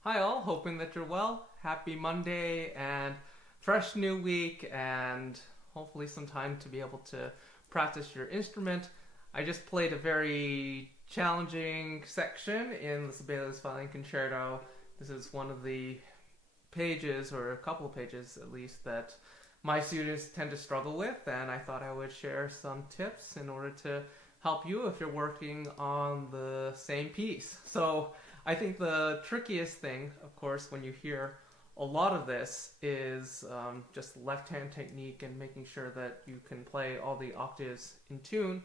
Hi all, hoping that you're well. Happy Monday and fresh new week, and hopefully some time to be able to practice your instrument. I just played a very challenging section in the Sibelius Violin Concerto. This is one of the pages, or a couple of pages at least, that my students tend to struggle with, and I thought I would share some tips in order to help you if you're working on the same piece. So I think the trickiest thing, of course, when you hear a lot of this is just left-hand technique and making sure that you can play all the octaves in tune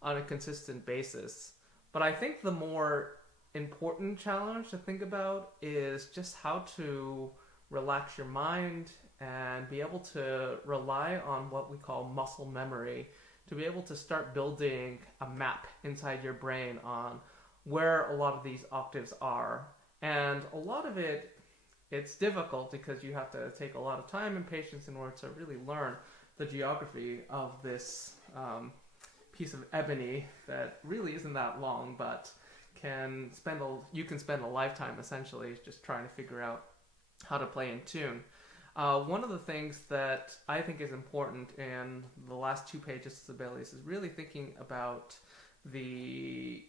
on a consistent basis. But I think the more important challenge to think about is just how to relax your mind and be able to rely on what we call muscle memory, to be able to start building a map inside your brain on where a lot of these octaves are. And a lot of it's difficult because you have to take a lot of time and patience in order to really learn the geography of this piece of ebony that really isn't that long, but you can spend a lifetime essentially just trying to figure out how to play in tune. One of the things that I think is important in the last two pages of Sibelius is really thinking about the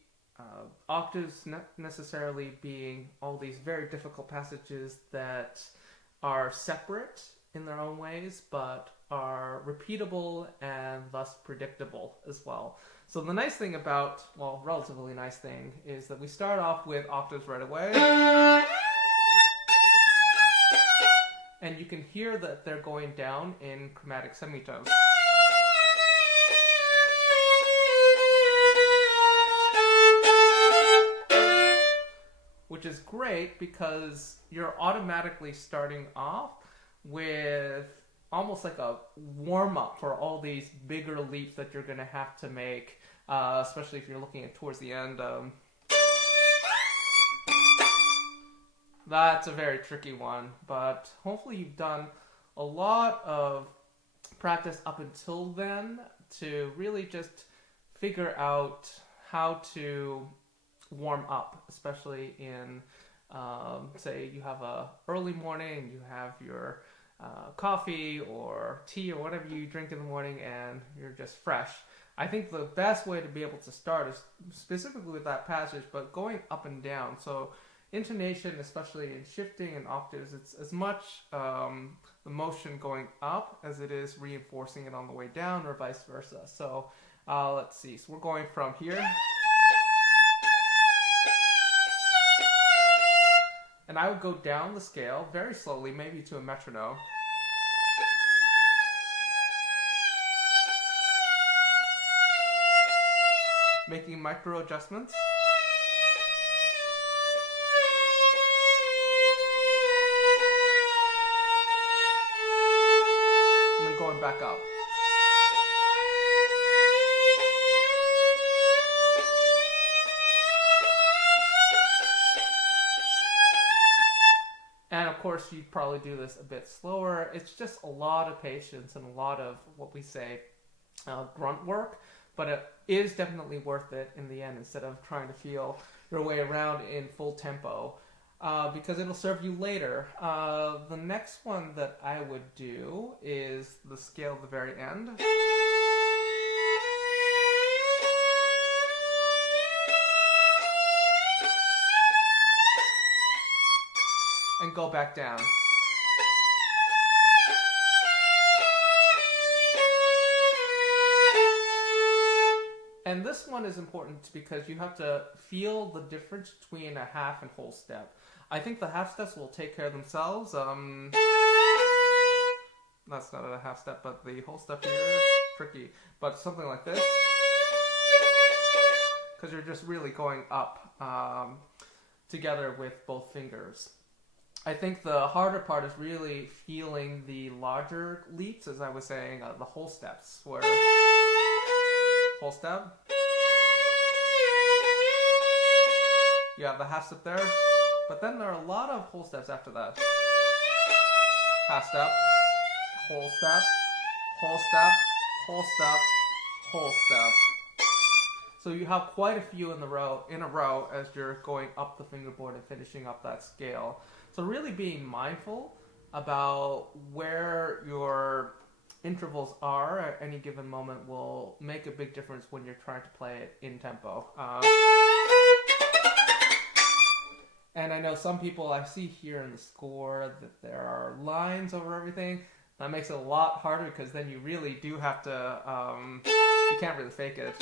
octaves not necessarily being all these very difficult passages that are separate in their own ways, but are repeatable and thus predictable as well. So the nice thing about, well, relatively nice thing, is that we start off with octaves right away. And you can hear that they're going down in chromatic semitones. Which is great because you're automatically starting off with almost like a warm-up for all these bigger leaps that you're going to have to make, especially if you're looking at towards the end. That's a very tricky one, but hopefully you've done a lot of practice up until then to really just figure out how to warm up, especially in, say, you have a early morning, you have your coffee or tea or whatever you drink in the morning, and you're just fresh. I think the best way to be able to start is specifically with that passage, but going up and down. So intonation, especially in shifting and octaves, it's as much the motion going up as it is reinforcing it on the way down, or vice versa. So let's see. So we're going from here. And I would go down the scale very slowly, maybe to a metronome. Making micro adjustments. And then going back up. And of course, you'd probably do this a bit slower. It's just a lot of patience and a lot of what we say grunt work, but it is definitely worth it in the end instead of trying to feel your way around in full tempo. because it'll serve you later. The next one that I would do is the scale at the very end. And go back down. And this one is important because you have to feel the difference between a half and whole step. I think the half steps will take care of themselves. That's not a half step, but the whole step here is tricky. But something like this, because you're just really going up together with both fingers. I think the harder part is really feeling the larger leaps, as I was saying, the whole steps, where whole step, you have the half step there, but then there are a lot of whole steps after that. Half step, whole step, whole step, whole step, whole step. So you have quite a few in a row as you're going up the fingerboard and finishing up that scale. So really being mindful about where your intervals are at any given moment will make a big difference when you're trying to play it in tempo. And I know some people I see here in the score that there are lines over everything. That makes it a lot harder because then you really do have to, you can't really fake it.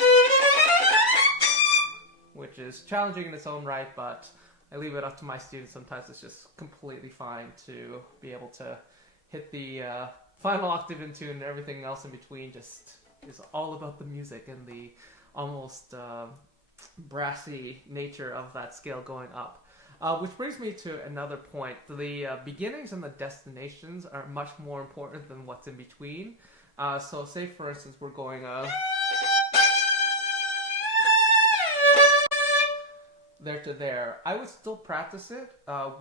Which is challenging in its own right, but I leave it up to my students. Sometimes it's just completely fine to be able to hit the final octave in tune, and everything else in between just is all about the music and the almost brassy nature of that scale going up. Which brings me to another point. The beginnings and the destinations are much more important than what's in between. So say for instance we're going there to there. I would still practice it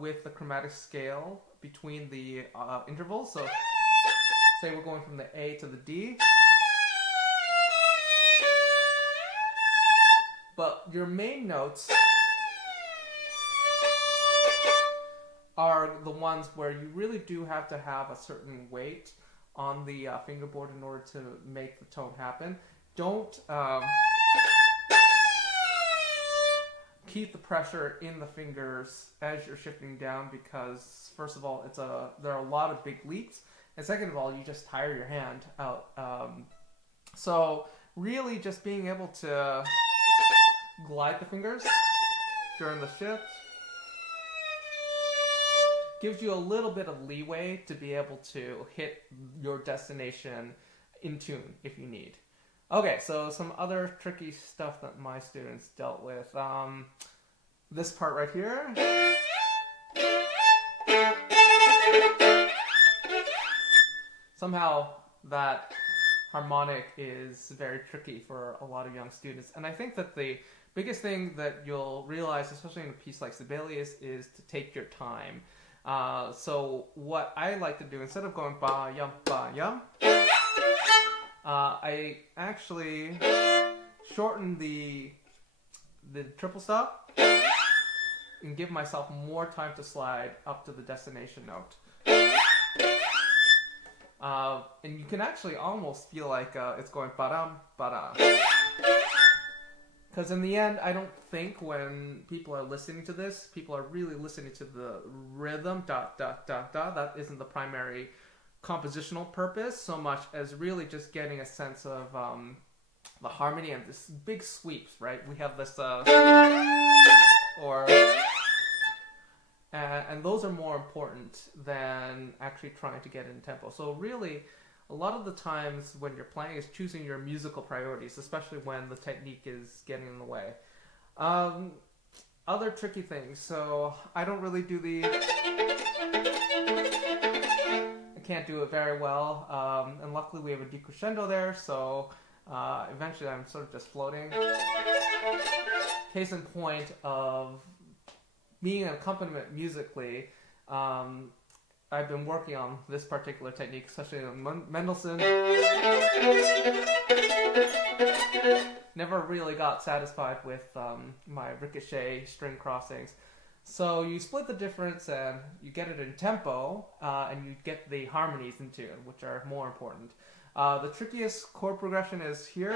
with the chromatic scale between the intervals. So say we're going from the A to the D. But your main notes are the ones where you really do have to have a certain weight on the fingerboard in order to make the tone happen. Don't keep the pressure in the fingers as you're shifting down because, first of all, there are a lot of big leaps, and second of all, you just tire your hand out. So really just being able to glide the fingers during the shift gives you a little bit of leeway to be able to hit your destination in tune if you need. Okay, so some other tricky stuff that my students dealt with. This part right here. Somehow that harmonic is very tricky for a lot of young students. And I think that the biggest thing that you'll realize, especially in a piece like Sibelius, is to take your time. So what I like to do, instead of going ba-yum, ba-yum, I actually shorten the triple stop and give myself more time to slide up to the destination note. And you can actually almost feel like it's going ba-dum, ba-da. Because in the end, I don't think when people are listening to this, people are really listening to the rhythm, da, da, da, da. That isn't the primary compositional purpose so much as really just getting a sense of the harmony and this big sweeps, right? We have this, and those are more important than actually trying to get in tempo. So really, a lot of the times when you're playing is choosing your musical priorities, especially when the technique is getting in the way. Other tricky things. So I don't really do I can't do it very well. And luckily we have a decrescendo there, so eventually I'm sort of just floating. Case in point of being an accompaniment musically, I've been working on this particular technique, especially on Mendelssohn. Never really got satisfied with my ricochet string crossings. So you split the difference and you get it in tempo, and you get the harmonies in tune, which are more important. The trickiest chord progression is here.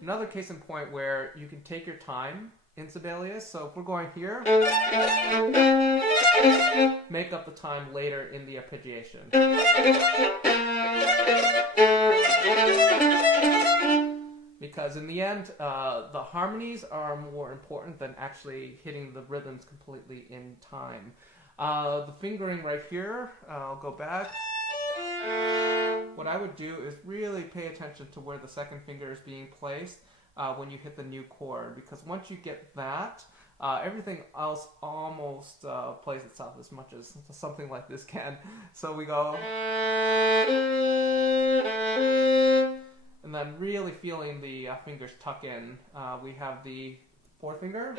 Another case in point where you can take your time in Sibelius. So if we're going here, make up the time later in the arpeggiation. Because in the end, the harmonies are more important than actually hitting the rhythms completely in time. The fingering right here, I'll go back. What I would do is really pay attention to where the second finger is being placed when you hit the new chord, because once you get that, everything else almost plays itself as much as something like this can. So we go, and then really feeling the fingers tuck in. We have the fourth finger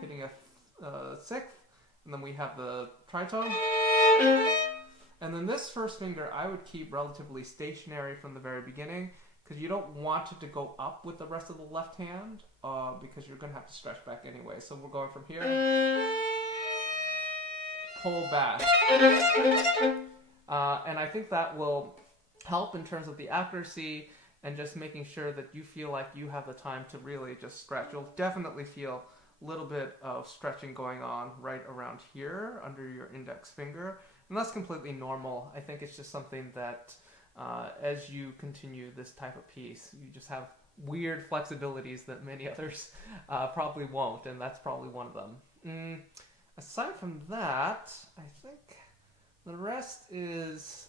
hitting a sixth, and then we have the tritone. And then this first finger I would keep relatively stationary from the very beginning, because you don't want it to go up with the rest of the left hand, because you're going to have to stretch back anyway. So we're going from here, pull back. And I think that will help in terms of the accuracy and just making sure that you feel like you have the time to really just stretch. You'll definitely feel a little bit of stretching going on right around here under your index finger. And that's completely normal. I think it's just something that as you continue this type of piece, you just have weird flexibilities that many others probably won't, and that's probably one of them. Aside from that, I think the rest is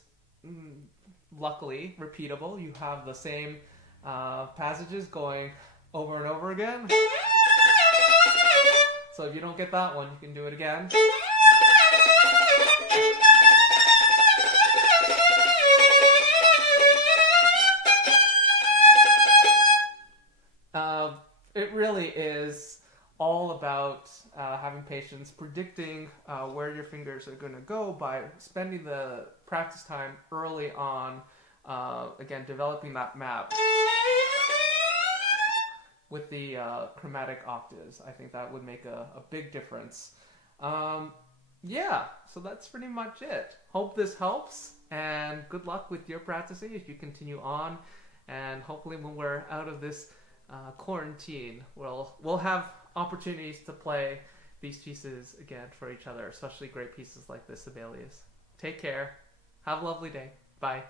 luckily repeatable. You have the same passages going over and over again. So if you don't get that one, you can do it again. It really is all about having patience, predicting where your fingers are going to go by spending the practice time early on, again, developing that map with the chromatic octaves. I think that would make a big difference. Yeah, so that's pretty much it. Hope this helps, and good luck with your practicing as you continue on, and hopefully when we're out of this quarantine, we'll have opportunities to play these pieces again for each other, especially great pieces like this Sibelius. Take care. Have a lovely day. Bye.